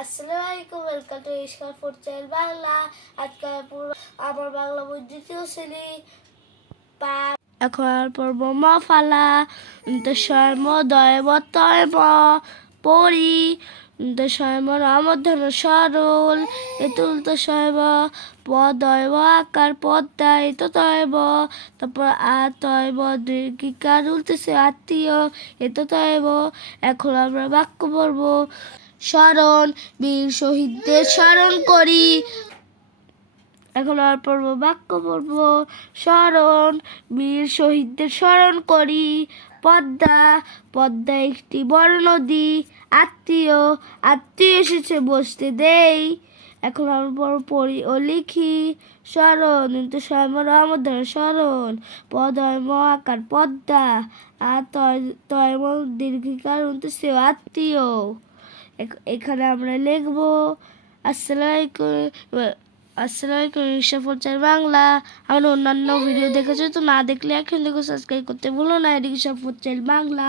আসসালামু welcome to ইস্কার food channel Bangla আজকে আমার বাংলা বই দ্বিতীয় শ্রেণি পা এখন পড়ব ম ফালা দশয় ম দয় ব তয় ম পরি রামধন সরল। এতুল দশয় ব প দয় ব আকার পদ্মা এত তয় ব তারপর আ তয় ব দীর্ঘিকার উল্টেছে আত্মীয়, এত তয় ব এখন আমরা বাক্য পড়ব। স্মরণ বীর শহীদদের স্মরণ করি। এখন আর পড়ব, বাক্য পড়ব। স্মরণ বীর শহীদদের স্মরণ করি। পদ্মা পদ্মা একটি বড় নদী। আত্মীয় আত্মীয় এসেছে, বসতে দেই। এখন আমি বড় পড়ি ও লিখি। স্মরণ কিন্তু স্বয়ং রহমদের স্মরণ পদয় ম আকার পদ্মা। আর তয় তয় দীর্ঘিকার সে আত্মীয়। এখানে আমরা লিখব আসসালামাইকুম আসসালামাইকুম রিক্সা পঞ্চায়েত বাংলা। আমার অন্যান্য ভিডিও দেখেছ, তো না দেখলে এখন দেখো সাবস্ক্রাইব করতে ভুলো না, রিক্সা পঞ্চায়েত বাংলা।